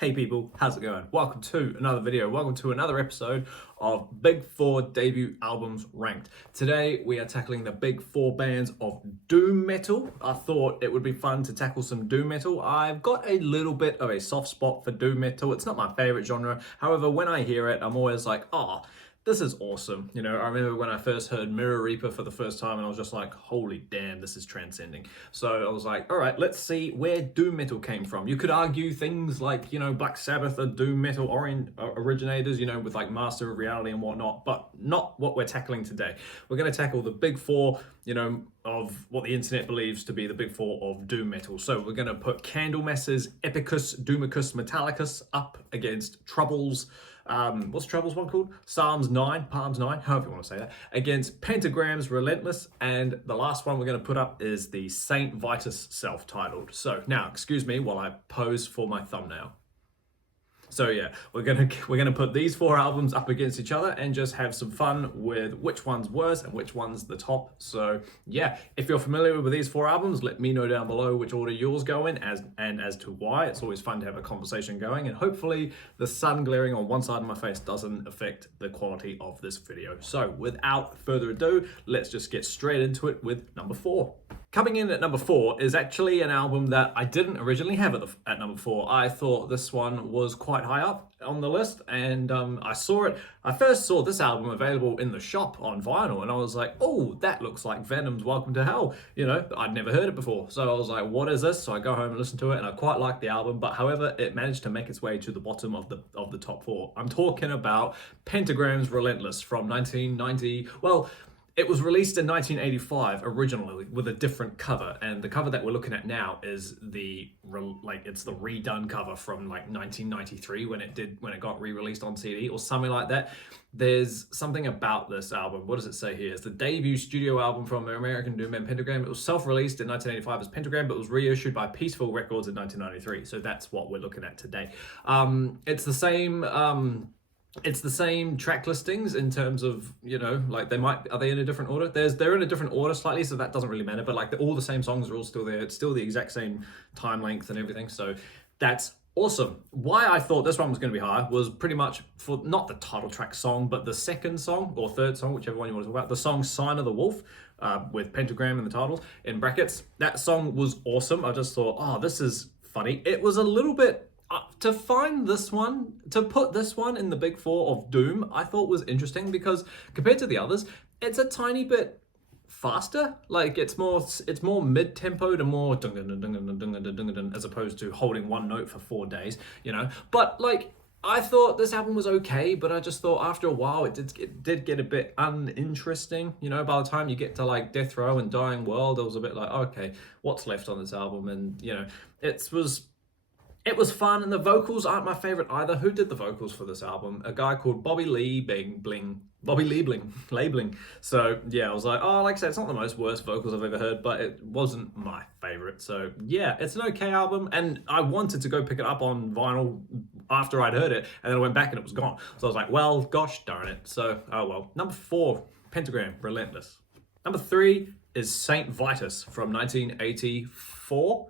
Hey people, how's it going? Welcome to another video. Welcome to another episode of Big Four Debut Albums Ranked. Today we are tackling the big four bands of doom metal. I thought it would be fun to tackle some doom metal. I've got a little bit of a soft spot for doom metal. It's not my favorite genre. However, when I hear it, I'm always like, oh, this is awesome. You know, I remember when I first heard Mirror Reaper for the first time and I was just like, holy damn, this is transcending. So I was like, all right, let's see where doom metal came from. You could argue things like, you know, Black Sabbath are doom metal originators, you know, with like Master of Reality and whatnot, but not what we're tackling today. We're going to tackle the big four, you know, of what the internet believes to be the big four of doom metal. So we're going to put Candlemass's Epicus, Doomicus, Metallicus up against Troubles. What's Troubles one called? Palms 9, however you want to say that, against Pentagram's Relentless, and the last one we're going to put up is the Saint Vitus self-titled. So now, excuse me while I pose for my thumbnail. So yeah, we're gonna put these four albums up against each other and just have some fun with which one's worse and which one's the top. So yeah, if you're familiar with these four albums, let me know down below which order yours go in as to why. It's always fun to have a conversation going, and hopefully the sun glaring on one side of my face doesn't affect the quality of this video. So without further ado, let's just get straight into it with number 4. Coming in at number 4 is actually an album that I didn't originally have at number 4. I thought this one was quite high up on the list, and I first saw this album available in the shop on vinyl, and I was like, oh, that looks like Venom's Welcome to Hell. You know, I'd never heard it before. So I was like, what is this? So I go home and listen to it, and I quite like the album, but however, it managed to make its way to the bottom of the top 4. I'm talking about Pentagram's Relentless from 1990. Well, it was released in 1985 originally with a different cover, and the cover that we're looking at now is it's the redone cover from like 1993 when it got re-released on CD or something like that. There's something about this album. What does it say here? It's the debut studio album from American doom band Pentagram. It was self-released in 1985 as Pentagram, but was reissued by Peaceful Records in 1993. So that's what we're looking at today. It's the same track listings in terms of, you know, like are they in a different order? They're in a different order slightly, so that doesn't really matter, but like all the same songs are all still there. It's still the exact same time length and everything, so that's awesome. Why I thought this one was going to be higher was pretty much for not the title track song, but the second song or third song, whichever one you want to talk about, the song Sign of the Wolf, with Pentagram in the titles in brackets. That song was awesome. I just thought, oh, this is funny. It was a little bit to put this one in the big four of doom, I thought was interesting because compared to the others, it's a tiny bit faster. Like it's more mid-tempo to more as opposed to holding one note for 4 days, you know. But like, I thought this album was okay, but I just thought after a while it did get a bit uninteresting. You know, by the time you get to like Death Row and Dying World, it was a bit like, okay, what's left on this album? And you know, it was fun, and the vocals aren't my favorite either. Who did the vocals for this album? A guy called Bobby Liebling. So yeah, I was like, oh, like I said, it's not the most worst vocals I've ever heard, but it wasn't my favorite. So yeah, it's an okay album, and I wanted to go pick it up on vinyl after I'd heard it, and then I went back and it was gone. So I was like, well, gosh darn it. So, oh well. Number 4, Pentagram, Relentless. Number 3 is Saint Vitus from 1984.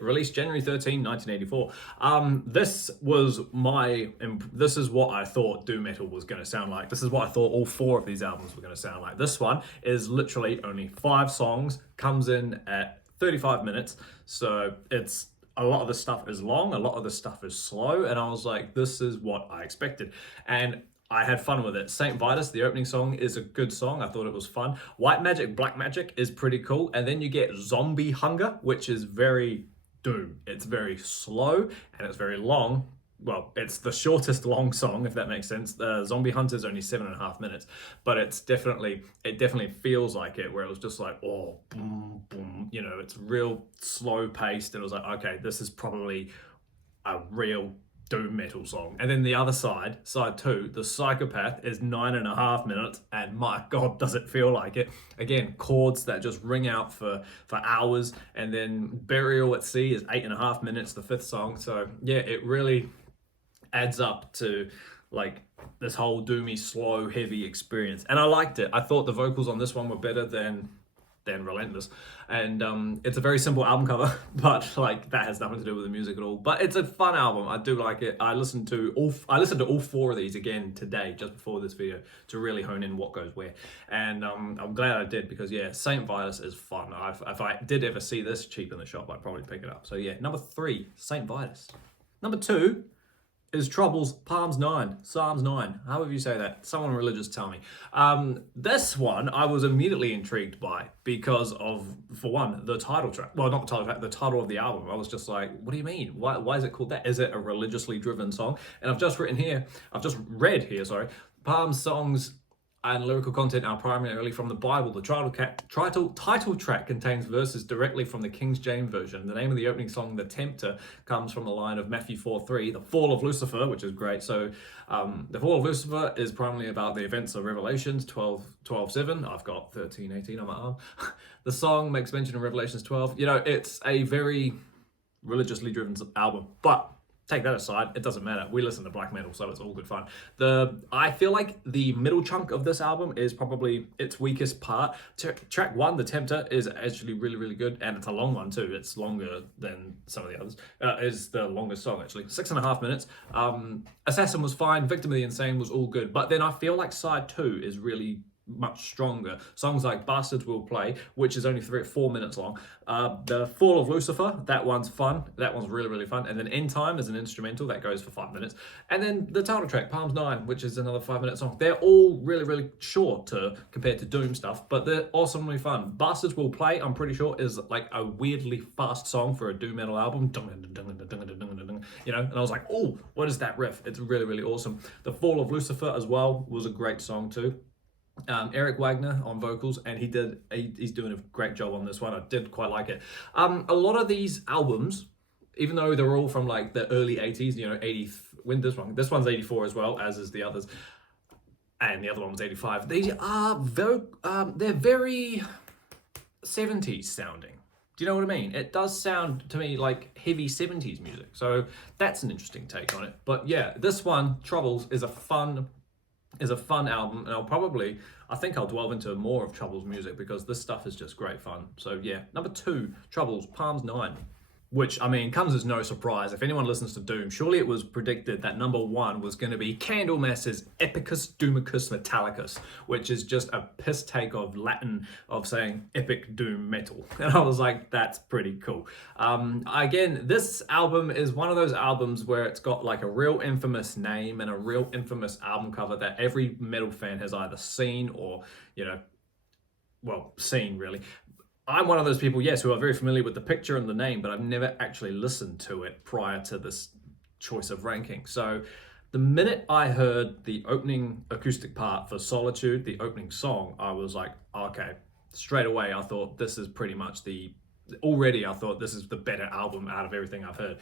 Released January 13, 1984. This is what I thought doom metal was going to sound like. This is what I thought all 4 of these albums were going to sound like. This one is literally only 5 songs, comes in at 35 minutes. So it's a lot of the stuff is long, a lot of the stuff is slow, and I was like, this is what I expected. And I had fun with it. Saint Vitus, the opening song, is a good song. I thought it was fun. White Magic, Black Magic is pretty cool. And then you get Zombie Hunger, which is very doom. It's very slow and it's very long. Well, it's the shortest long song, if that makes sense. Zombie Hunter is only 7.5 minutes, but it definitely feels like it, where it was just like, oh, boom, boom. You know, it's real slow paced. And it was like, okay, this is probably a real doom metal song. And then the other side 2, The Psychopath, is 9.5 minutes, and my god, does it feel like it. Again, chords that just ring out for hours. And then Burial at Sea is 8.5 minutes, the 5th song. So yeah, it really adds up to like this whole doomy, slow, heavy experience, and I liked it. I thought the vocals on this one were better than than Relentless. And it's a very simple album cover, but like that has nothing to do with the music at all. But it's a fun album. I do like it. I listened to all four of these again today, just before this video, to really hone in what goes where. And I'm glad I did, because yeah, Saint Vitus is fun. If I did ever see this cheap in the shop, I'd probably pick it up. So yeah, number 3, Saint Vitus. Number 2 is Troubles, Psalms 9, however you say that. Someone religious tell me. This one I was immediately intrigued by because of, for one, the title track. Well, not the title track, the title of the album. I was just like, what do you mean? Why is it called that? Is it a religiously driven song? And I've just read here, Palm's songs and lyrical content are primarily from the Bible. The title track contains verses directly from the King James Version. The name of the opening song, The Tempter, comes from the line of Matthew 4:3, the fall of Lucifer, which is great. So the fall of Lucifer is primarily about the events of Revelations 12:7. I've got 13:18 on my arm. The song makes mention of Revelations 12. You know, it's a very religiously driven album, but take that aside, it doesn't matter. We listen to black metal, so it's all good fun. I feel like the middle chunk of this album is probably its weakest part. Track 1, The Tempter, is actually really, really good, and it's a long one too. It's longer than some of the others. Is the longest song, actually. 6.5 minutes. Assassin was fine. Victim of the Insane was all good. But then I feel like side 2 is really much stronger. Songs like Bastards Will Play, which is only 3 or 4 minutes long. The Fall of Lucifer, that one's fun. That one's really, really fun. And then End Time is an instrumental that goes for 5 minutes. And then the title track, Psalms 9, which is another 5-minute song. They're all really, really short compared to Doom stuff, but they're awesomely fun. Bastards Will Play, I'm pretty sure, is like a weirdly fast song for a doom metal album. You know, and I was like, oh, what is that riff? It's really, really awesome. The Fall of Lucifer as well was a great song too. Eric Wagner on vocals, and he's doing a great job on this one. I did quite like it. A lot of these albums, even though they're all from like the early 80s, you know, this one's 84 as well, as is the others, and the other one was 85. These are they're very 70s sounding. Do you know what I mean? It does sound to me like heavy 70s music. So that's an interesting take on it. But yeah, this one, Troubles, is a fun album, and I think I'll delve into more of Troubles music, because this stuff is just great fun. So yeah, number 2, Troubles, Psalms 9. Which, I mean, comes as no surprise. If anyone listens to Doom, surely it was predicted that number 1 was going to be Candlemass's Epicus Doomicus Metallicus, which is just a piss take of Latin of saying epic doom metal. And I was like, that's pretty cool. Again, this album is one of those albums where it's got like a real infamous name and a real infamous album cover that every metal fan has either seen or, you know, well, seen really. I'm one of those people, yes, who are very familiar with the picture and the name, but I've never actually listened to it prior to this choice of ranking. So the minute I heard the opening acoustic part for Solitude, the opening song, I was like, okay, straight away I thought this is pretty much I thought this is the better album out of everything I've heard.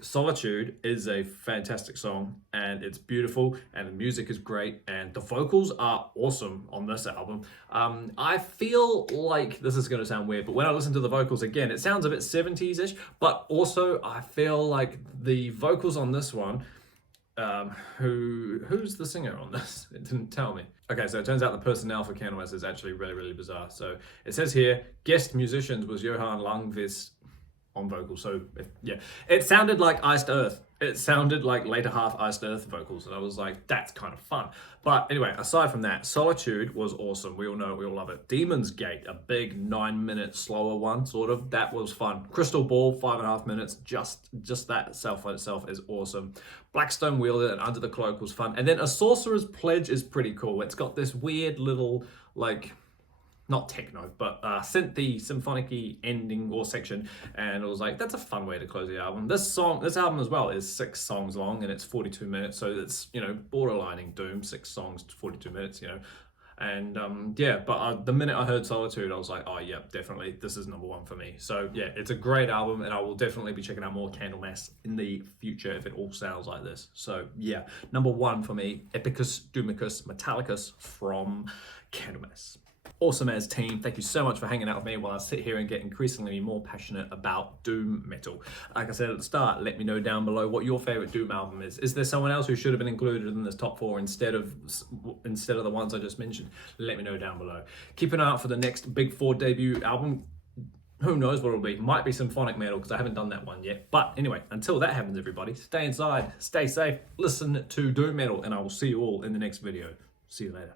Solitude is a fantastic song, and it's beautiful, and the music is great, and the vocals are awesome on this album. I feel like, this is going to sound weird, but when I listen to the vocals again, it sounds a bit 70s-ish, but also I feel like the vocals on this one, who's the singer on this? It didn't tell me. Okay, so it turns out the personnel for Candlemass is actually really, really bizarre. So it says here, guest musicians was Johan Lundqvist on vocals. So yeah, it sounded like Iced Earth. It sounded like later half Iced Earth vocals, and I was like, that's kind of fun. But anyway, aside from that, Solitude was awesome. We all know it, we all love it. Demon's Gate, a big 9-minute slower one, sort of. That was fun. Crystal Ball, 5.5 minutes. Just that itself is awesome. Blackstone Wielder and Under the Cloak was fun. And then A Sorcerer's Pledge is pretty cool. It's got this weird little, like, not techno, but synthy, symphonic-y ending or section, and it was like, that's a fun way to close the album. This album as well is 6 songs long, and it's 42 minutes, so it's, you know, borderlining Doom, 6 songs, 42 minutes, you know. And yeah, but the minute I heard Solitude, I was like, oh yeah, definitely, this is number 1 for me. So yeah, it's a great album, and I will definitely be checking out more Candlemass in the future if it all sounds like this. So yeah, number 1 for me, Epicus Doomicus Metallicus from Candlemass. awesome as team. Thank you so much for hanging out with me while I sit here and get increasingly more passionate about doom metal. Like I said at the start, let me know down below what your favorite doom album is. Is there someone else who should have been included in this top 4 instead of the ones I just mentioned? Let me know down below. Keep an eye out for the next Big 4 debut album. Who knows what it'll be? Might be symphonic metal because I haven't done that one yet. But anyway, until that happens, everybody, stay inside, stay safe, listen to doom metal, and I will see you all in the next video. See you later.